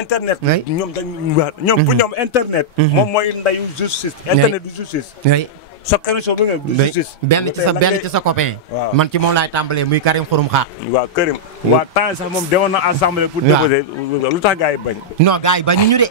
internet. ñoom ñoom pour ñoom internet. moom mooy ndayu justice. internet du justice. sa connexion bi nga du justice. benn ci sa copain. man ci moom laay tàmbalee muy Karim Xurum Xax. waaw Karim. waa temps sax moom demoon na assemblée pour déposer lu tax gars yi bañ. non gars yi bañ ñu de.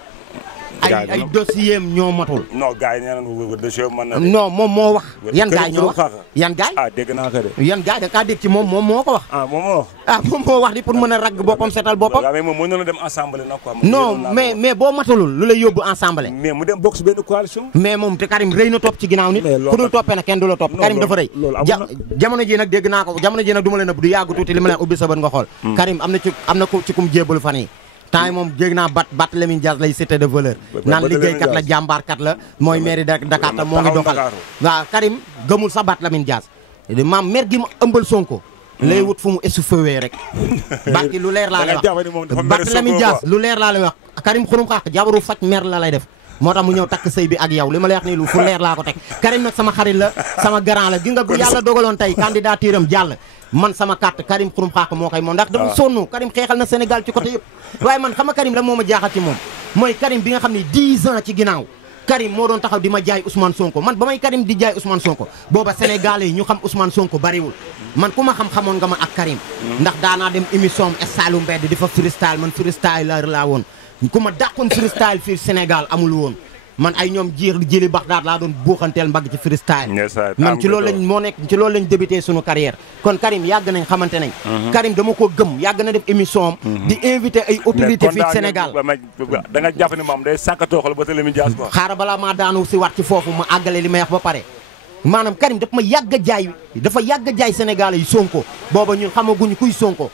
ay dossier am ñoo matul. non gars yi nee nañu dossier mën na. non moom moo wax. yan gars ñoo wax yan gars. ah dégg naa ko de. yan gars da kaa dégg ci moom moo ko wax. moom moo wax. moom moo wax di pour mën a ragg boppam setal boppam. waaw mais moom mën na dem assemblée nag quoi. non mais boo matalul lu lay yóbbu assemblée. mais mu dem bokk si benn coalition. mais moom te Karim rëy na topp ci ginnaaw nit. ku dul toppee nag kenn du la topp. Karim dafa rëy. jamono ji nag dégg naa ko jamono ji nag du ma leen nëbb du yàgg tuuti li ma leen ubbi sa bët nga xool. Karim am na ci kum jébalu fan yi temps yi moom jég naa Barthélémy Dias lay cité de valeur naan liggéeykat la jàmbaarkat la mooy mairie Dakar ta moo ngi doxal waaw Karim gëmul sax Barthélémy Dias maam maire gi ma ëmbal Sonko lay wut fu mu essoufflé rek barki lu leer laa lay wax Barthélémy Dias lu leer laa lay wax Karim Xurum Xax jabaru faj maire la lay def moo tax mu ñëw takk sëy bi ak yow li ma lay wax nii lu fu leer laa ko teg Karim nag sama xarit la sama grand la gi nga bu yàlla dogaloon tey candidature am jàll man sama carte Karim Xurum Xax moo koy moom ndax dafa sonn Karim xeexal na Sénégal ci côté yëpp waaye man xam nga Karim la moo ma jaaxal ci moom mooy Karim bi nga xam ne 10 ans ci ginnaaw Karim moo doon taxaw di ma jaay Ousmane Sonko man ba may Karim di jaay Ousmane Sonko booba Sénégalais yi ñu xam Ousmane Sonko bariwul man ku ma xamoon nga ma ak Karim ndax daanaa dem émission estalu mbedd di fa freestyle man freestyle laa woon ku ma dàqoon freestyle fii Sénégal amul woon man ay ñoom jili Baxdaad laa doon buuxanteel mbagg ci freestyle man ci loolu lañ débuté sunu carrière kon Karim yàgg nañ xamante nañ Karim dama ko gëm yàgg na def émission am di invité ay autorité fii Sénégal da nga jàpp ne moom day sàkkatoo xol ba Barthélémy Dias quoi xaaral balaa maa daanu si wat ci foofu ma àggale li may wax ba pare maanaam Karim dafa yàgg a jaay Sénégalais yi Sonko booba ñun xamaguñu kuy Sonko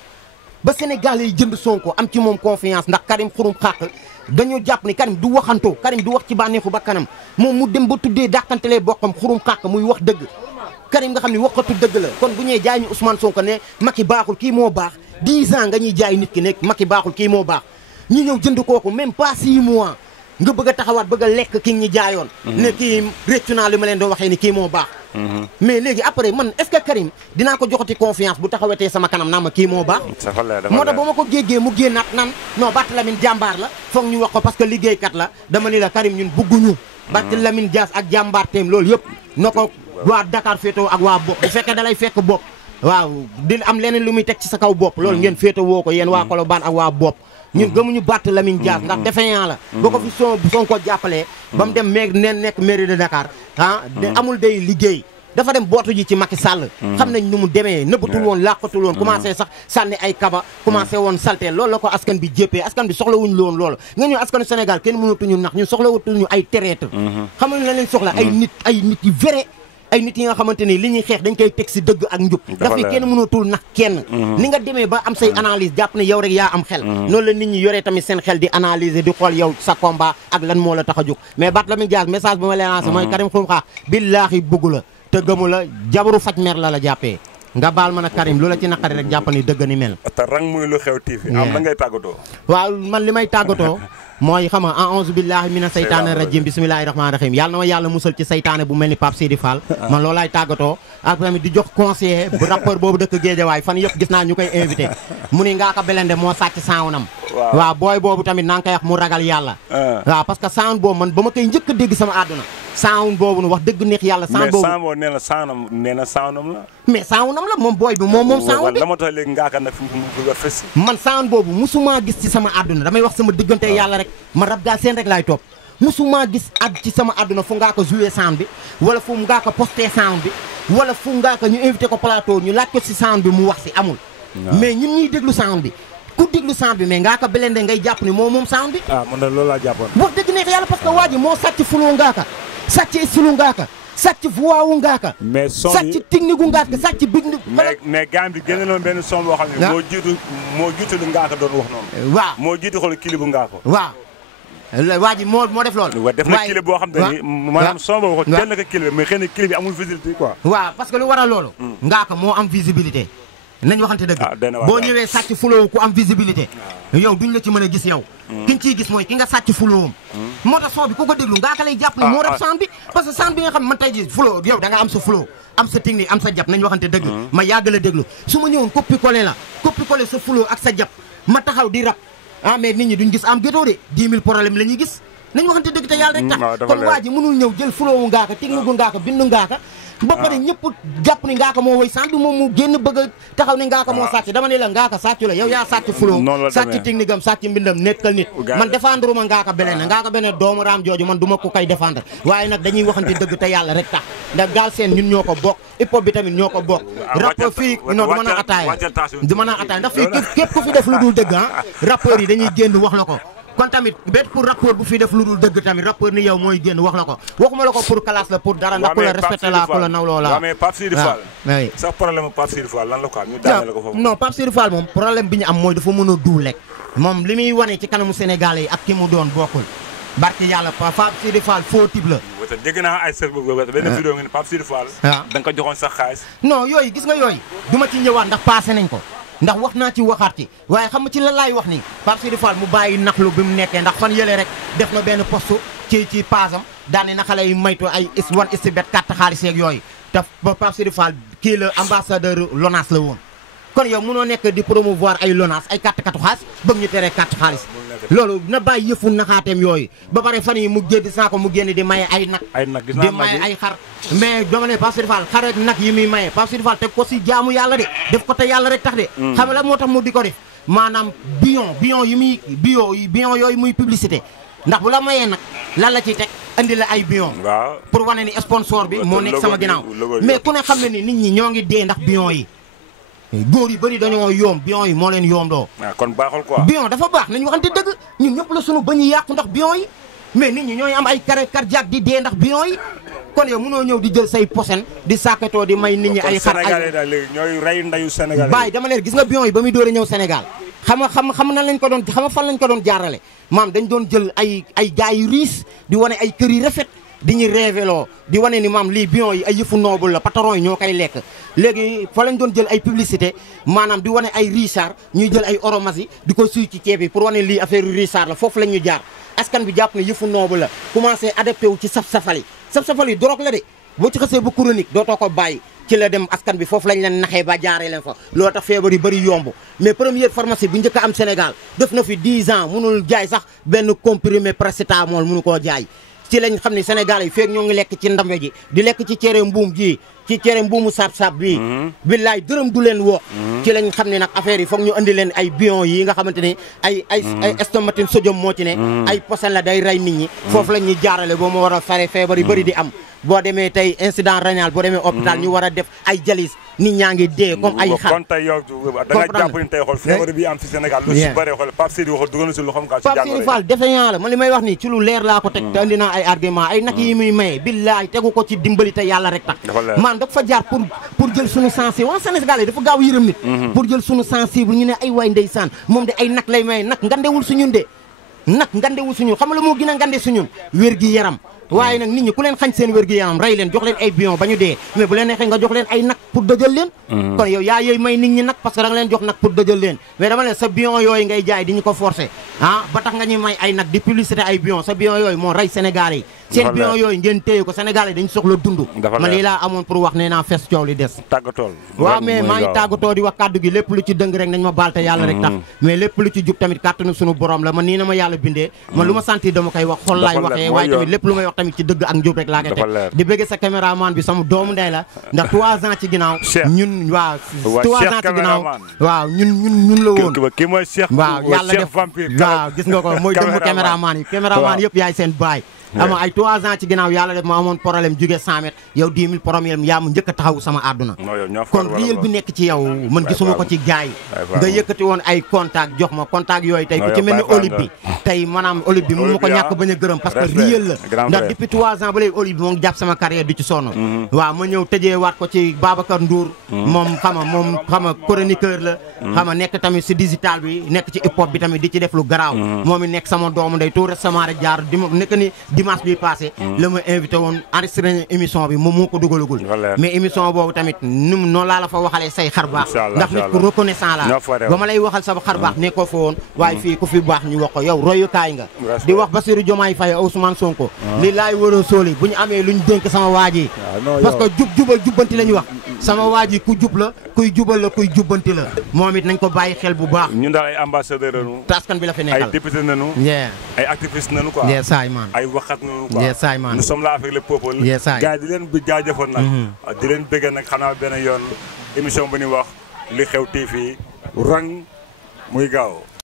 ba Sénégalais yi jënd Sonko am ci moom confiance ndax Karim Xurum Xax dañoo jàpp ni Karim du waxantoo Karim du wax ci bànneexu bakkanam moom mu dem ba tuddee dàqantelee bokkam Xurum Xax muy wax dëgg Karim nga xam ne waxatu dëgg la kon bu ñëwee jaay ñu Ousmane Sonko ne Macky baaxul kii moo baax 10 ans nga ñuy jaay nit ki ne Macky baaxul kii moo baax ñu ñëw jënd kooku même pas 6 mois nga bëgg a taxawaat bëgg a lekk ki ñi jaayoon ne kii réccu naa li ma leen doon waxee ni kii moo baax mais léegi après man est-ce que Karim dinaa ko joxati confiance bu taxawatee sama kanam naa ma kii moo baax moo tax ba ma ko géejee mu génnaat nan non Barthélémy jàmbaar la foog ñu wax ko parce que liggéeykat la dama ni la Karim ñun bugguñu Barthélémy Dias ak jàmbaarteem loolu yëpp na ko waa Dakar féetewoo ak waa bopp bu fekkee dalay fekk bopp waaw di am leneen lu muy teg ci sa kaw bopp loolu ngeen féetewoo ko yéen waa Colobane ak waa bopp ñun gëmuñu Barthélémy Dias ndax défaillant la boo ko fi Sonko jàppalee ba mu dem nekk mairie de Dakar amul day liggéey dafa dem bootu ji ci Macky Sall xam nañ nu mu demee nëbbatul woon làqatul woon commencé sax sànni ay kaba commencé woon salté loolu la ko askan bi jéppee askan bi soxla wuñu loon loolu nga ñun askanu Sénégal kenn mënatuñu nax ñun soxla wutuñu ay traître xam nga la leen soxla ay nit yu vrai ay nit yi nga xamante ni li ñuy xeex dañ koy teg si dëgg ak njub dafay kenn mënatul nax kenn ni nga demee ba am say analyse jàpp ne yow rek yaa am xel noonu la nit ñi yoree tamit seen xel di analyser di xool yow sa combat ak lan moo la tax a jóg mais Barthélémy Dias message bu ma leen lancé mooy Karim Xurum Xax billaahi bëggu la te gëmu la jabaru faj mer la jàppee nga baal ma nag Karim lu la ci naqari rek jàppal ni dëgg ni mel te rang muy lu xew TV am na ngay tàggatoo waaw man li may tàggatoo mooy xam nga a'uuzu billahi mina saytaani rajim bismillahi rahmaani rahim yàlla na ma yàlla musal ci saytaane bu mel ni Pape Sidi Fall man loolaay tàggatoo ak tamit di jox conseiller bu rappeur boobu dëkk Géejawaay fan yëpp gis naa ñu koy invité mu ni Ngaaka Blindé moo sàcc soundam waaw booy boobu tamit naa ngi koy wax mu ragal yàlla waaw parce que sound boobu man ba ma koy njëkk a dégg sama àdduna sound boobu nu wax dëgg neex yàlla sound boobu mais soundam la mais soundam la moom booy bi moom sound bi la moo tax léegi Ngaaka nag fi fës man sound boobu musuma gis ci sama àdduna damay wax sama diggante yàlla rek ma rab gaa seen rek laay topp musuma gis ci sama àdduna fu Ngaaka joué sound bi wala fu Ngaaka posté sound bi wala fu Ngaaka ñu invité ko plateau ñu laaj ko ci sound bi mu wax ci amul mais ñun ñuy déglu sound bi ku déglu sound bi mais Ngaaka Blindé ngay jàpp ni moom sound bi man de loolu laa jàppoon wax dëgg neex yàlla parce que waa ji moo sàcc fuloo Ngaaka sàcc stilu Ngaaka sàcc voix wu Ngaaka mais son sàcc technique gu Ngaaka sàcc big mais gars bi génne loon benn son boo xam ne moo jiitu lu Ngaaka doon wax noonu waaw moo jiitu xool clip bu Ngaaka waaw waa ji moo def loolu def na clip boo xam te ni maanaam son boobu jël na ko clip mais xëy na clip bi amul visibilité quoi waaw parce que lu waral loolu Ngaaka moo am visibilité nañ waxante dëgg boo ñëwee sàcc fuloo ku am visibilité yow duñ la ci mën a gis yow ki ñu ciy gis mooy ki nga sàcc fuloowam moo tax son bi ku ko déglu Ngaaka lay jàpp ne moo rab sound bi parce que sound bi nga xam ne man tey ji fuloo yow da nga am sa fuloo am sa technique am sa jàpp nañ waxante dëgg ma yàgg la déglu su ma ñëwoon copie collé la copie collé sa fuloo ak sa jàpp ma taxaw di rab ah mais nit ñi duñ gis am ghetto de 10 000 problème la ñuy gis nañ waxante dëgg te yàlla rek tax kon waa ji mënul ñëw jël flowu ngaaka technique gu ngaaka bindu ngaaka ba pare ñëpp jàpp ni ngaaka moo woy sant moom mu génn bëgg a taxaw ni ngaaka moo sàcc dama ne la ngaaka sàccu la yow yaa sàcc flow sàcc technique am sàcc mbindam nekkal nit man défendre ma ngaaka beneen doomu raam jooju man du ma ko koy défendre waaye nag dañuy waxante dëgg te yàlla rek tax ndax Galsen ñun ñoo ko bokk hip hop bi tamit ñoo ko bokk rappeur fii non du mën a ataaya ndax fii képp ku fi def lu dul dëgg rappeur yi dañuy génn wax la ko kon tamit bépp pour rappeur bu fi def lu dul dëgg tamit rappeur ni yow mooy génn wax la ko waxuma la ko pour classe la pour dara ndax ku la respecté la ku la nawloo la mais Pape Sidi Fall sax problème Pape Sidi Fall lan la quoi ñu daaneel ko foofu non Pape Sidi Fall moom problème bi ñu am mooy dafa mën a duul rek moom li muy wane ci kanamu Sénégalais yi ak ki mu doon bokkul barke yàlla Pape Sidi Fall faux type la dégg naa ay sër boobu benn vidéo nga ne Pape Sidi Fall da nga ko joxoon sax xaalis non yooyu gis nga yooyu du ma ci ñëwaat ndax passé nañ ko ndax wax naa ci waxaat ci waaye xam nga ci la laay wax ni Pape Sidi Fall mu bàyyi naxlu bi mu nekkee ndax fan yële rek def na benn poste ci paasam daane na xale yi maytu ay wan istibet carte xaalis yeeg yooyu te ba Pape Sidi Fall kii la ambassadeur LONASE la woon kon yow mënoo nekk di promouvoir ay LONASE ay carte xaalis bëgg ñu teree carte xaalis loolu na bàyyi yëfu naxaateem yooyu ba pare fan yi mu génn saako mu génn di maye ay nag di maye ay xar mais dama ne Pape Sidi Fall xar ak nag yi muy maye Pape Sidi Fall teg ko si jaamu yàlla de def ko te yàlla rek tax de xam nga la moo tax mu di ko def maanaam bion yi muy bion yooyu muy publicité ndax bu la mayee nag lan la ciy teg andi la ay bion pour wane ni sponsor bi moo nekk sama ginnaaw mais ku ne xam ne ni nit ñi ñoo ngi dee ndax bion yi góor yi bëri dañoo yoom bion yi moo leen yoom doo kon baaxul quoi bion dafa baax nañu waxante dëgg ñun ñëpp la sunu bañ a yàqu ndax bion yi mais nit ñi ñooy am ay arrêt cardiaque di dee ndax bion yi kon yow mënoo ñëw di jël say posen di sàkkatoo di may nit ñi ay xar Sénégalais daal léegi ñooy rey ndayu Sénégal bàyyi dama leen gis nga bion yi ba muy dóore ñëw Sénégal xam na lañ ko doon xam fan lañ ko doon jaarale maam dañ doon jël ay gars yu riis di wane ay kër yi rafet di ñu révélo di wane ni maam lii bion yi ay yëfu noble la patron yi ñoo koy lekk léegi fa lañ doon jël ay publicité maanaam di wane ay Richard ñuy jël ay oromasi di ko suy ci ceeb yi pour wane lii affaire Richard la foofu lañ ñu jaar askan bi jàpp ne yëfu noble la commencé adapté wu ci saf-safal yi drogue la de boo ci xasee ba chronique dootoo ko bàyyi ci la dem askan bi foofu lañ leen naxee ba jaaree leen fa loolu tax feebar yu bëri yomb mais première pharmacie bu njëkk a am Sénégal def na fi 10 ans mënul jaay sax benn comprimé paracétamol mënu koo jaay ci lañ xam ne Sénégal yi feek ñoo ngi lekk ci ndambe ji di lekk ci cere mbuum ji ci cere mbuumu sab-sab bii billaay dërëm du leen woo ci lañ xam ne nag affaire yi foog ñu andi leen ay bion yi nga xamante ne ay estomatine sodium moo ci ne ay posen la day rey nit ñi foofu lañ ñuy jaarale boo ma war a fare feebar yu bëri di am boo demee tey incident rénal boo demee hôpital ñu war a def ay jalis nit ñaa ngi dee comme ay xar kon tey yow da nga jàpp ni tey xool feebar bi am fi Sénégal lu si bëri xool Pape Sidi waxal dugal na si lu xam ka si Pape Sidi Fall défaillant la man li may wax nii ci lu leer laa ko teg te andi naa ay argument ay nag yi muy maye billaay tegu ko ci dimbali te yàlla rek tax man dafa fa jaar pour jël suñu sensible waa Sénégal yi dafa gaaw yërëm nit pour jël suñu sensible ñu ne ay waay ndeysaan moom de ay nag lay maye nag ngandewul suñun de nag ngandewul suñun xam nga la moo gën a ngande suñun wér gi yaram waaye nag nit ñi ku leen xañ seen wér gi yaram rey leen jox leen ay bion ba ñu dee mais bu leen neexee nga jox leen ay nag pour dëjal leen kon yow yaa yooyu may nit ñi nag parce que da nga leen jox nag pour dëjal leen mais dama leen sa bion yooyu ngay jaay di ñu ko forcé ba tax nga ñuy may ay nag di publicité ay bion sa bion yooyu moo rey Sénégalais yi seen bion yooyu ngeen téye ko Sénégalais yi dañu soxla dund ma lii laa amoon pour wax nee naa fes coow li des tàggatool waaw mais maa ngi tàggatoo di wax kàddu gi lépp lu ci dëng rek nañ ma baal te yàlla rek tax mais lépp lu ci jub tamit kàttanu suñu borom la man nii na ma yàlla bindee man lu ma sentir dama koy wax xol laay waxee waaye tamit lépp lu may wax tamit ci dëgg ak njub rek laa koy teg di bëgg sa caméraman bi sama doomu ndey la ndax 3 ans ci ginnaaw ñun waaw 3 ans ci ginnaaw waaw ñun la woon kii mooy Cheikh waaw yàlla def waaw gis nga ko mooy dëmm caméraman yi caméraman yëpp yaay seen baay ama ay 3 ans ci ginnaaw yàlla def ma amoon problème jóge 100 mètres yow 10 000 problème yaa mu njëkk a taxaw sama àdduna kon réel bi nekk ci yow man gisuma ko ci gaay nga yëkkati woon ay contact jox ma contact yooyu tey ku ci mel ni Olib bi tey maanaam Olib bi mu ma ko ñàkk bañ a gërëm parce que réel la ndax depuis 3 ans ba léegi Olib bi moo ngi jàpp sama carrière du ci sonn waaw ma ñëw tëjee waat ko ci Babacar Ndour moom xam nga chroniqueur la xam nga nekk tamit si digital bi nekk ci hip hop bi tamit di ci def lu garaaw moom it nekk sama doomu ndey tout récemment rek jaar di nekk ni dimanche bi passé la ma invité woon enregistré émission bi moom moo ko dugalagul mais émission boobu tamit noonu laa la fa waxalee say xar baax ndax nit ku reconnaissant la ba ma lay waxal sa xar baax nekkoo fa woon waaye fii ku fi baax ñu wax ko yow royukaay nga di wax Bassirou Diomaye Faye Ousmane Sonko li laay war a sóoli bu ñu amee lu ñu dénk sama waa ji parce que jubal jubbanti la ñu wax sama waa ji ku jub la kuy jubal la kuy jubbanti la moom it nañ ko bàyyi xel bu baax. ñun daal ay ambassadeur lañu. taskan bi la fi nekkal ay député nañu. ay activiste nañu quoi. saay man ay waxat nañu quoi. saay man nous sommes là avec le peuple. saay gars yi di leen jaajëfoon nag. di leen bëggee nag xanaa benn yoon émission bu ñuy wax li xew TV rang muy gaaw.